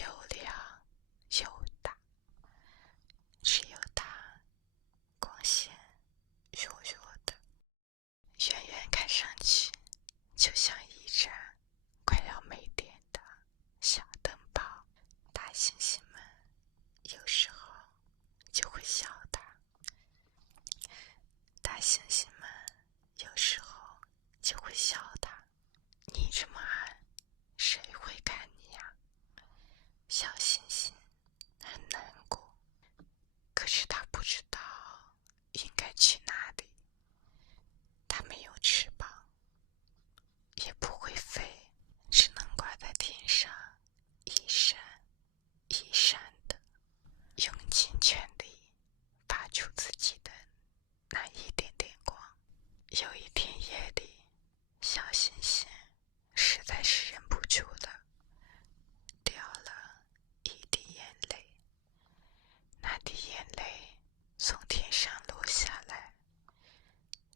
又亮又大，只有它光线弱弱的，远远看上去就像一盏快要没电的小灯泡。大猩猩们有时候就会笑它，大猩猩们有时候就会笑它，你这么暗，谁会看你呀？小猩猩很难过，可是他不知道应该去哪里。它没有翅膀，也不会飞，只能挂在天上，一闪一闪的，用尽全力发出自己的那一点点光。有一天夜里，小猩猩实在是忍不住了，掉了一滴眼泪。那滴眼泪从天上落下来，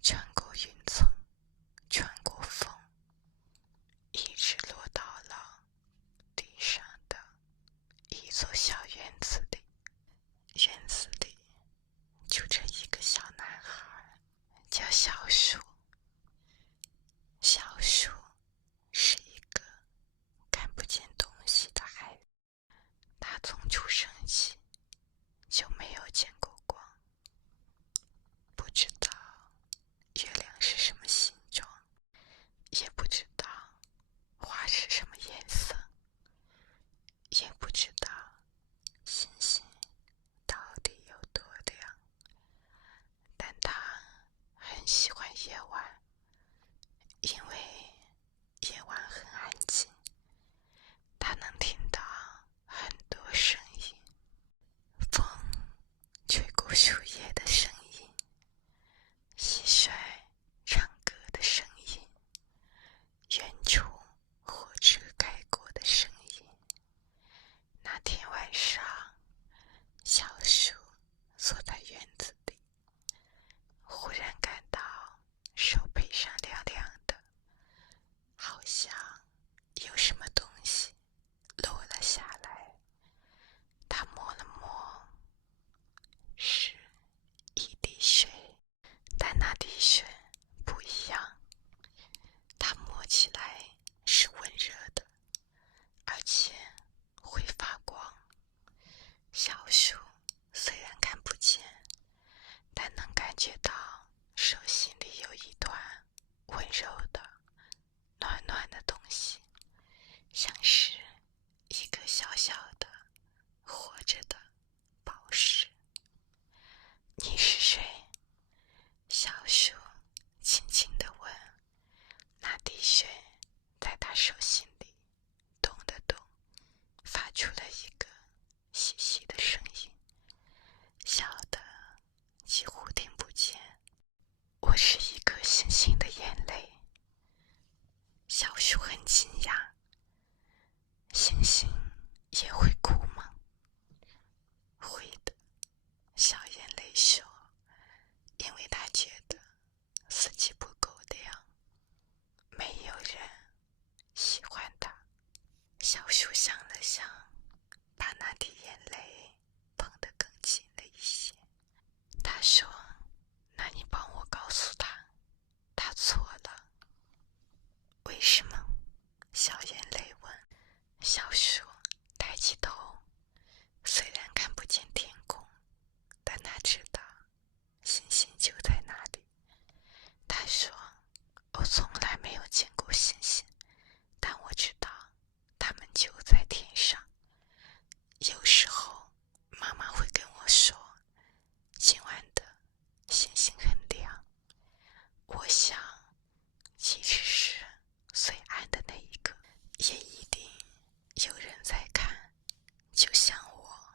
穿过云层，穿过风，一直落到了地上的一座小院子里。院子里住着一个小男孩，叫小树。小树是一个看不见东西的孩子，他从出生起就没有见过光，不知道月亮是什么形状，也不知道花是什么颜色，也不知道星星到底有多亮。但他很喜欢夜晚，因为夜晚很安静，他能听到很多声音，风吹过树叶的声音，蟋蟀唱歌的声音，远处火车开过的声音。那天晚上，小树坐在院子里，忽然感到手背上凉凉的，好像有什么东西落了下来。他摸了摸，是一滴水，但那滴水不一样，它摸起来是温热的，而且会发光。小树虽然看不见，但能感觉到手心里有一团温柔的暖暖的东西，像是一个小小的活着的宝石。你是谁？小树轻轻地问。那滴水在他手心里动了动，发出了一个细细的声音，小的几乎听不见。我是一颗星星的眼泪。小树很惊讶，星星也会哭吗？会的，小眼泪说，因为他觉得自己不够亮，没有人喜欢他。小树想了想，把那滴眼泪捧得更紧了一些。他说，那你帮我告诉他，他错了。为什么？小眼泪问。小树抬起头，虽然看不见天空，但他知道星星就在那里。他说，我从来没有见过星星，但我知道它们就在天上。有时候妈妈会跟我说，今晚的星星很亮。我想即使是最暗的那一个，也一定有人在看，就像我。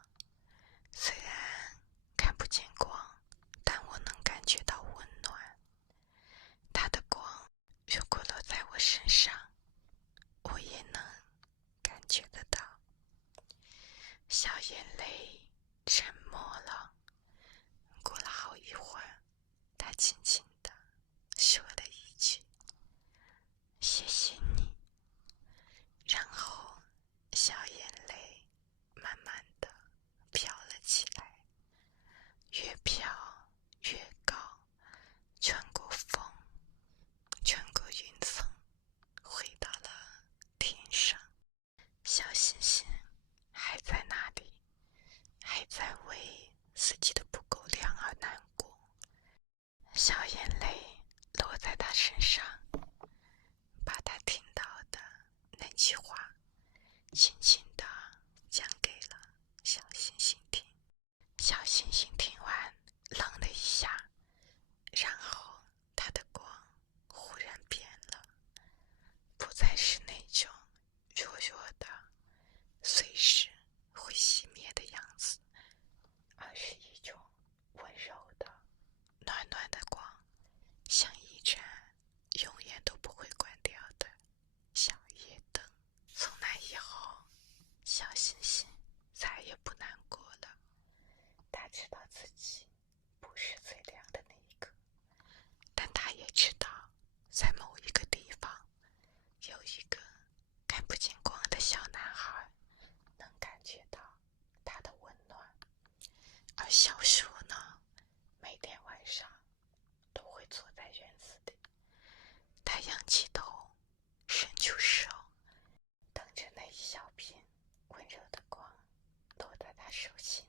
虽然看不见光，但我能感觉到温暖。它的光如果落在我身上，我也能感觉得到。小眼泪沉默了，过了好一会儿，他轻轻地说了一句，谢谢你。然后小眼泪再也不难过了。他知道自己不是最亮的那一个，但他也知道，在某一个地方，有一个看不见光的小男孩，能感觉到他的温暖。而小树呢，每天晚上都会坐在院子里，他仰起头，伸出手，等着那一小片温热的光落在他手心